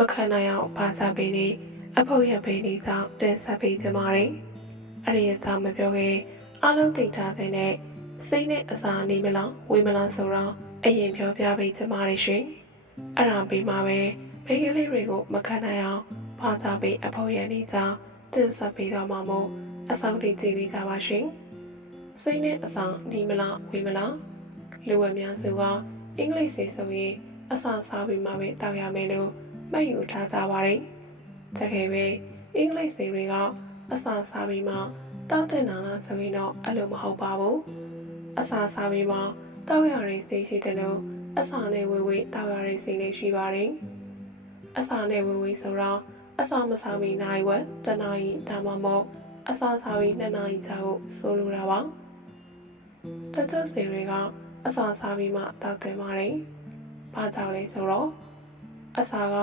မခံနိုင်အောင်ပါစားပေးနေအဖို့ရပေးနေဆောင်တင်ဆက်ပေးကြပါမယ်။အဲ့ဒီအကြောင်းမပြောခင်အားလုံးသိထားတဲ့နဲ့စိတ်နဲ့အစာနေမလားဝေးမလားဆိုတော့အရင်ပြောပြပေးကြပါရရှင်။အဲ့ဒါပြီးမှပဲမိတ်ကလေးတွေကိုမခံနိုင်အောင်ပါစားပေးအဖို့ရနေကြောင်းတင်ဆက်ပေးတော့မှာမို့အဆောင်လေးကြည့်ပေးကြပါရှင်။စိတ်နဲ့အစာနေမလားဝေးမလားလူဝဲများစုကအင်္ဂလိပ်စီဆိုရင်အစာစားပြီးမှပဲတောက်ရမယ်လို့ မှတ်ယူထားကြပါတယ်။တကယ်ပဲအင်္ဂလိပ်စီတွေကအစာစားပြီးမှတောက်တဲ့နာလားဆိုရင်တော့အဲ့လိုမဟုတ်ပါဘူး။အစာစားပြီးမှတောက်ရတဲ့စိတ်ရှိတယ်လို့အစာနဲ့ဝေဝေးတောက်ရတဲ့စိတ်လေးရှိပါတယ်။အစာနဲ့ဝေဝေးဆိုတော့အစာမစားမီနိုင်ဝက်တနာရီဒါမှမဟုတ်အစာစားပြီးနှစ်နာရီကြာကိုဆိုလိုတာပါ။တချို့စီတွေကအစာစားပြီးမှတောက်တယ်ပါတယ်။ဘာကြောင့်လဲဆိုတော့ အစာက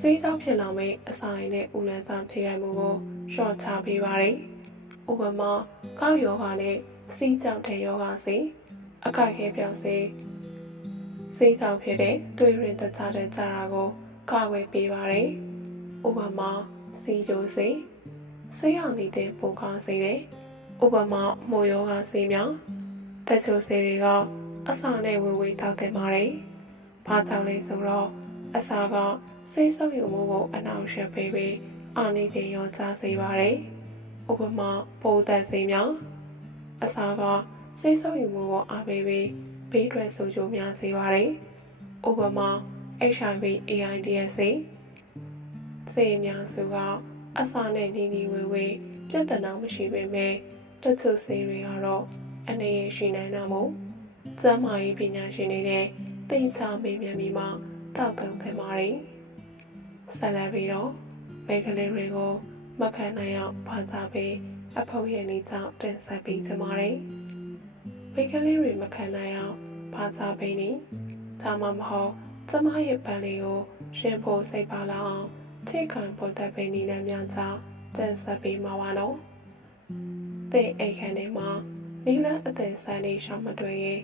စိတ်ဆောက်ဖြစ်လာမယ့်အစာရည်နဲ့ဦးလန်းစားထိခိုက်မှုကိုရှော့ချပေးပါတယ်။ဥပမာကောက်ယောဂနဲ့စီးကြောက်တဲ့ယောဂစီအကိုက်ခဲပြောင်းစီစိတ်ဆောက်ဖြစ်တဲ့တွေ့ရင်တခြားတဲ့ကြာတာကိုကာဝယ်ပေးပါတယ်။ဥပမာစီဂျိုစီစိတ်အောင်နေတဲ့ပိုကောင်းစေတယ်။ဥပမာမိုးယောဂစီမြောင်တချို့စီတွေကအစာနဲ့ဝေဝေတောက်တဲ့ပါတယ်။ဘာကြောင့်လဲဆိုတော့ အစာကစိတ်ဆုပ်ယူမှုကိုအနှောင့်အယှက်ပေးပြီးအာနိသင်ရောကြားစေပါတယ်။ဥပမာပိုးသက်စေမြောင်အစာကစိတ်ဆုပ်ယူမှုကိုအားပေးပြီးဘေးထွက်ဆိုးကျိုးများစေပါတယ်။ဥပမာ HIV AIDS စေစေများစုကအစာနဲ့နီးနီးဝေးဝေးပြဿနာမရှိပေမဲ့တချို့ဆေးတွေကတော့အနေရရှိနိုင်တာမို့ကျန်းမာရေးပညာရှင်တွေနဲ့တိတ်ချမေးမြန်းပြီးမှ တောက်တုံခဲ့ပါတယ်။ဆက်လက်ပြီးတော့မိကလေးတွေကိုမခံနိုင်အောင်ဖန်စားပြီးအဖို့ရည်နေကြောင်းတင်ဆက်ပေးကြပါတယ်။မိကလေးတွေမခံနိုင်အောင်ဖန်စားပေးနေဒါမှမဟုတ်ကျမရဲ့ပန်းလေးကိုရှင်ဖို့စိတ်ပါလာအောင်ထိခံပေါ်တက်ပေးနေလမ်းများကြောင်းတင်ဆက်ပေးမှာပါနော်။တဲ့အိတ်ခမ်းထဲမှာနီလန်းအသက်ဆန်းလေးရှောင်းမတွေ့ရင်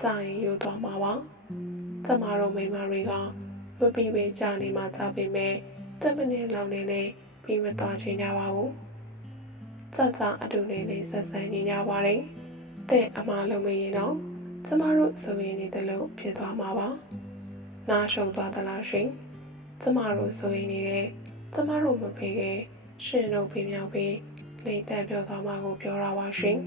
ကြာရင်ယူသွားမှာပါ။ ကျမတို့မိန်းမတွေကမပြီးပဲကြာနေမှကြာပေမဲ့10မိနစ်လောက်နဲ့လည်းပြီးမသွားချင်ကြပါဘူး။စစအတူနေလေးဆက်ဆံနေကြပါတယ်။တဲ့အမှားလုံးမရင်တော့ကျမတို့ဆိုရင်နေတယ်လို့ဖြစ်သွားမှာပါ။နားရှုံသွားသလားရှင်။ကျမတို့ဆိုရင်နေတဲ့ကျမတို့မဖေခဲ့ရှင်တို့ပြမြောက်ပြီးလိမ့်တက်ပြောသွားမှာကိုပြောတာပါရှင်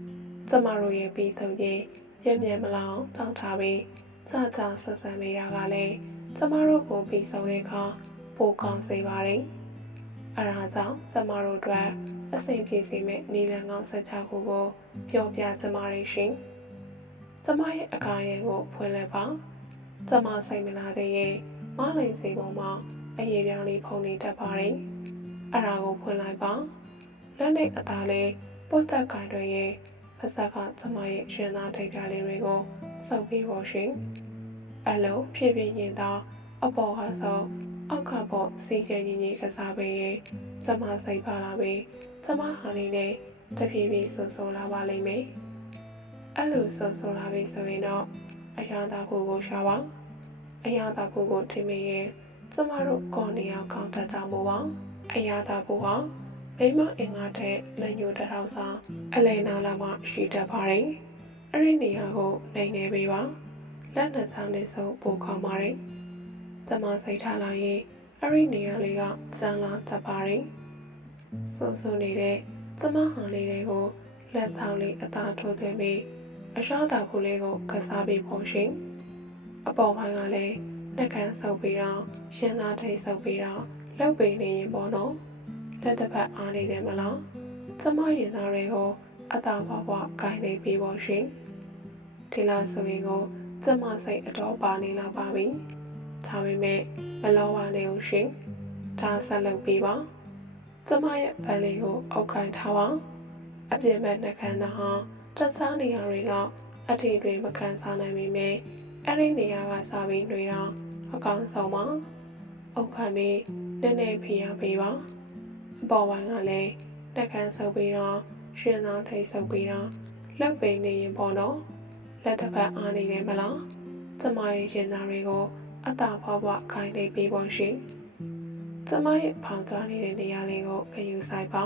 ။ကျမတို့ရဲ့ပြီးဆုံးရင်ပြည့်မြဲမလောင်တောင်းထားပြီး စကြဆက်ဆံမိတာကလည်းကျမတို့ကိုပြီးဆုံးတဲ့အခါပိုကောင်းစေပါတယ်။အဲဒါကြောင့်ကျမတို့အတွက်အဆင်ပြေစေမယ့်နီလန်ကောင်းဆက်ချခုကိုပြောပြကျမရရှင်။ကျမရဲ့အကားရဲကိုဖွင့်လိုက်ပါ။ကျမစိတ်မလာသေးရင်မလိန်စီပေါ်မှာအရေးပြောင်းလေးဖုန်နေတတ်ပါတယ်။အဲဒါကိုဖွင့်လိုက်ပါ။လက်နဲ့အသားလေးပုတ်သက်ကိုင်တွေရဲ့ပါစကကျမရဲ့ရှင်သားထိပ်ပြလေးတွေကို စုပ်ပြီးပေါ်ရှင်။အလုံးဖြည်းဖြည်းရင်တော့အပေါ်ကဆိုအောက်ကပေါ်စီကညီညီကစားပေးရင်ကျမစိတ်ပါလာပြီးကျမဟာလေးနဲ့တဖြည်းဖြည်းဆူဆူလာပါလိမ့်မယ်။အဲ့လိုဆူဆူလာပြီဆိုရင်တော့အရာသာကိုကိုရှာပါ။အရာသာကိုကိုထိမိရင်ကျမတို့ကော်နေအောင်ကောင်းတတ်ကြမို့ပါ။အရာသာကိုကမိမအင်္ဂါတဲ့လက်ညှိုးတစ်ထောင်စာအလဲနာလာမှရှိတတ်ပါတယ်။ အဲ့ဒီနေရာကိုနိုင်နေပေးပါ။လက်နဲ့ဆောင်နေဆုံးပိုကောင်းပါတယ်။ကျမစိတ်ထားလာရင်အဲ့ဒီနေရာလေးကစမ်းလာတတ်ပါတယ်။ဆူဆူနေတဲ့ကျမဟာလေးတွေကိုလက်ဆောင်လေးအသာထိုးသွင်းပြီးအရှောက်တာခုလေးကိုကစားပြီးဖို့ရှင်။အပေါ်ပိုင်းကလည်းနှက်ခမ်းဆုပ်ပြီးတော့ရှင်းသားထိတ်ဆုပ်ပြီးတော့လှုပ်ပေးနေရင်ပေါ့နော်။လက်တစ်ဖက်အားနေတယ်မလား။ကျမရင်သားတွေကိုအသာဘဘဂိုင်းနေပြီးဖို့ရှင်။ ဒီလားဆိုရင်ကိုကျမစိတ်အတော်ပါနေလာပါပြီ။ဒါပေမဲ့မလောပါနဲ့ဦးရှင်။ဒါဆက်လုပ်ပေးပါကျမရဲ့ဗန်လေးကိုအောက်ခိုင်းထားပါအပြည့်မဲ့နှခမ်းသားဟာတခြားနေရာတွေလောက်အထည်တွေမကန်စားနိုင်ပေမဲ့အဲ့ဒီနေရာကစားပြီးတွေတော့အကောင်ဆုံးပါအောက်ခိုင်းပြီးနည်းနည်းဖိအားပေးပါအပေါ်ပိုင်းကလည်းနှခမ်းဆုပ်ပြီးတော့ရှင်သောထိတ်ဆုပ်ပြီးတော့လက်ပိန်နေရင်ပေါ့နော် လက်တစ်ဖက်အားနေတယ်မလားကျမရဲ့ရင်သားတွေကိုအတာဖွားဖွားခိုင်းနေပြီးပေါ်ရှိကျမရဲ့ဖောင်သွားနေတဲ့နေရာလေးကိုခယူဆိုင်ပါ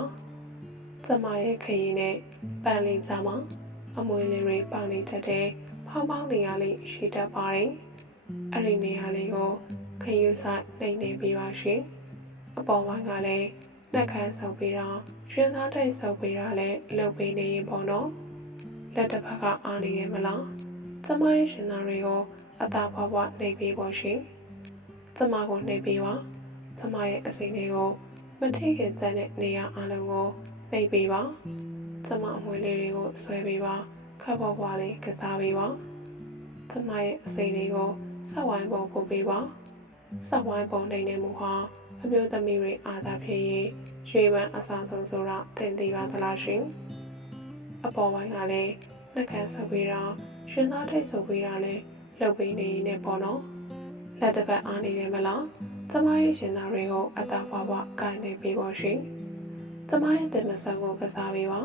ကျမရဲ့ခရီးနဲ့ပန်းလေးကြမှာအမွေလေးတွေပေါင်နေတတ်တဲ့ဖောင်းဖောင်းနေရာလေးရှိတတ်ပါတယ်အဲ့ဒီနေရာလေးကိုခယူဆိုင်နေနေပြီးပါရှိအပေါ်ပိုင်းကလည်းနှက်ခမ်းဆုပ်ပြီးတော့ရှင်သားတိတ်ဆုပ်ပြီးတော့လည်းလှုပ်ပေးနေရင်ပေါ့နော် လက်တစ်ဖက်ကအားနေတယ်မလားကျမရဲ့ရှင်သားတွေကိုအသာဖွားဖွားနှိပ်ပေးဖို့ရှိကျမကိုနှိပ်ပေးပါကျမရဲ့အစိမ်တွေကိုမထိခင်စမ်းတဲ့နေရာအလုံးကိုနှိပ်ပေးပါကျမအမွေလေးတွေကိုဆွဲပေးပါခပ်ဖွားဖွားလေးကစားပေးပါကျမရဲ့အစိမ်တွေကိုဆက်ဝိုင်းပုံပို့ပေးပါဆက်ဝိုင်းပုံနှိပ်နေမှုဟာအမျိုးသမီးတွေအားသာဖြစ်ရင်ရွှေပန်းအစားဆုံးဆိုတာသင်သိပါသလားရှင် အပေါ်ပိုင်းကလည်းနှက်ခမ်းဆုပ်ပြီးတော့ရှင်သားထိတ်ဆုပ်ပြီးတော့လည်းလှုပ်ပေးနေရင်လည်းပေါ့နော်လက်တစ်ပတ်အားနေတယ်မလားသမိုင်းရဲ့ရှင်သားတွေကိုအတာဖွားဖွားကိုင်နေပြီးပါရှင်သမိုင်းရဲ့တင်မဆန်ကိုကစားပေးပါ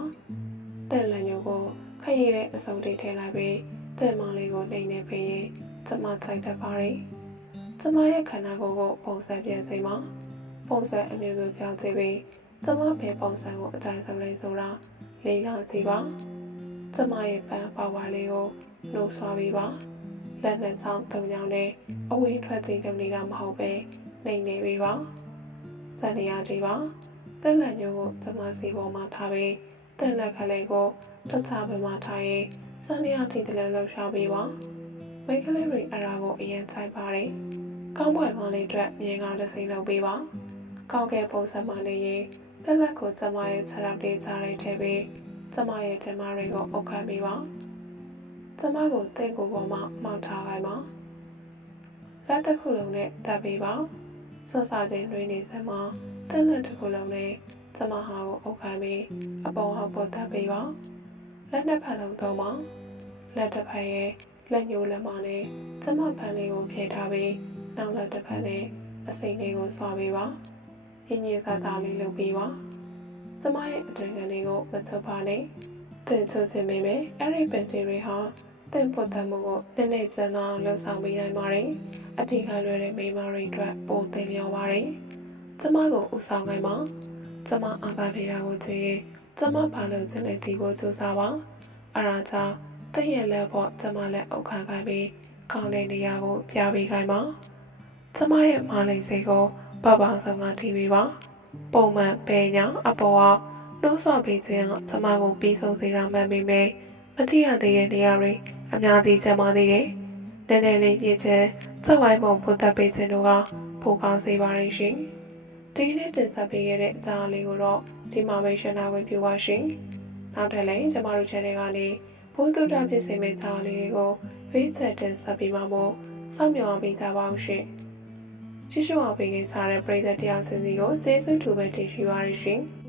တဲ့လန်ညိုကိုခရီးတဲ့အစုံတိတ်ထည့်လိုက်ပြီးတဲ့မောင်လေးကိုနှိမ့်နေပြီးရင်သမထိုက်တတ်ပါရဲ့သမိုင်းရဲ့ခန္ဓာကိုယ်ကိုပုံစံပြန်စိမပုံစံအမျိုးမျိုးပြောင်းစီပြီးသမိုင်းပဲပုံစံကိုအတိုင်းဆုံးလေးဆိုတာ လေးလောင်ကြည့်ပါသမိုင်းရဲ့ပန်းပါဝါလေးကိုနှိုးဆွားပေးပါလက်နဲ့ဆောင်သုံးကြောင်းနဲ့အဝေးထွက်စီလုပ်နေတာမဟုတ်ပဲနေနေပြီပါစံနေရကြည့်ပါတက်လက်ညိုးကိုကျမစီပေါ်မှာထားပြီးတက်လက်ခလေးကိုတခြားဘက်မှာထားရင်စံနေရထိတယ်လို့လှုပ်ရှားပေးပါမိတ်ကလေးတွေအရာကိုအရင်ဆိုင်ပါတယ်ကောင်းပွဲမလေးအတွက်မြင်ကောင်းတစ်စိမ့်လုပ်ပေးပါကောင်းကဲပုံစံမလေးရင် တက်လက်ကိုကျမရဲ့ခြေထောက်တွေကြားလိုက်ထည့်ပြီးကျမရဲ့ဓမ္မတွေကိုအုပ်ခတ်ပေးပါကျမကိုတဲ့ကိုပေါ်မှာမှောက်ထားခိုင်းပါလက်တစ်ခုလုံးနဲ့တပ်ပေးပါစောစာချင်းတွင်နေစမှာတက်လက်တစ်ခုလုံးနဲ့ကျမဟာကိုအုပ်ခိုင်းပြီးအပေါ်ဟာပေါ်တပ်ပေးပါလက်နှစ်ဖက်လုံးသုံးပါလက်တစ်ဖက်ရဲ့လက်ညှိုးလက်မနဲ့ကျမဖန်လေးကိုဖြည့်ထားပြီးနောက်လက်တစ်ဖက်နဲ့အစိမ့်လေးကိုဆွာပေးပါ ညင်ညင်သာသာလေးလုပ်ပေးပါကျမရဲ့အတွင်ခံလေးကိုမချုပ်ပါနဲ့တင်ချစင်မိမယ်အဲ့ဒီပင်တီတွေဟာတင်ပုတ်တမှုကိုနည်းနည်းစမ်းသောလှုပ်ဆောင်ပေးနိုင်ပါတယ်အထီးကလွယ်တဲ့မိန်းမတွေအတွက်ပိုတင်လျော်ပါတယ်ကျမကိုဥဆောင်နိုင်ပါကျမအားကားဖေးတာကိုကြည့်ရင်ကျမဘာလို့ကျလဲဒီကိုစူးစားပါအရာကြောင့်တည့်ရလက်ဖို့ကျမလည်းအုတ်ခါခိုင်းပြီးကောင်းတဲ့နေရာကိုပြပေးခိုင်းပါကျမရဲ့မလိန်စိတ်ကို ပပအောင်ဆုံးကထိပေးပါပုံမှန်ပဲညာအပေါ်အောင်နှိုးဆော်ပေးခြင်းကကျမကိုပြီးဆုံးစေတာမှန်ပေမဲ့မတိရသေးတဲ့နေရာတွေအများကြီးကျန်ပါသေးတယ်။နည်းနည်းလေးညစ်ချင်စက်ဝိုင်းပုံပို့သက်ပေးခြင်းတို့ကပိုကောင်းစေပါရဲ့ရှင်။ဒီကနေ့တင်ဆက်ပေးခဲ့တဲ့အကြောင်းလေးကိုတော့ဒီမှာပဲရှင်းနာခွင့်ပြုပါရှင်။နောက်ထပ်လည်းကျမတို့ channel ကနေဘုံတုတဖြစ်စေမယ့်သားလေးတွေကိုဝေးချက်တင်ဆက်ပေးပါမို့စောင့်မျှော်ပေးကြပါအောင်ရှင်။ ကြည့်ရှုအောင်ပေးခဲ့စားတဲ့ပရိသတ်တယောက်စီစီကိုကျေးဇူးတူပဲတင်ရှိပါရရှင်။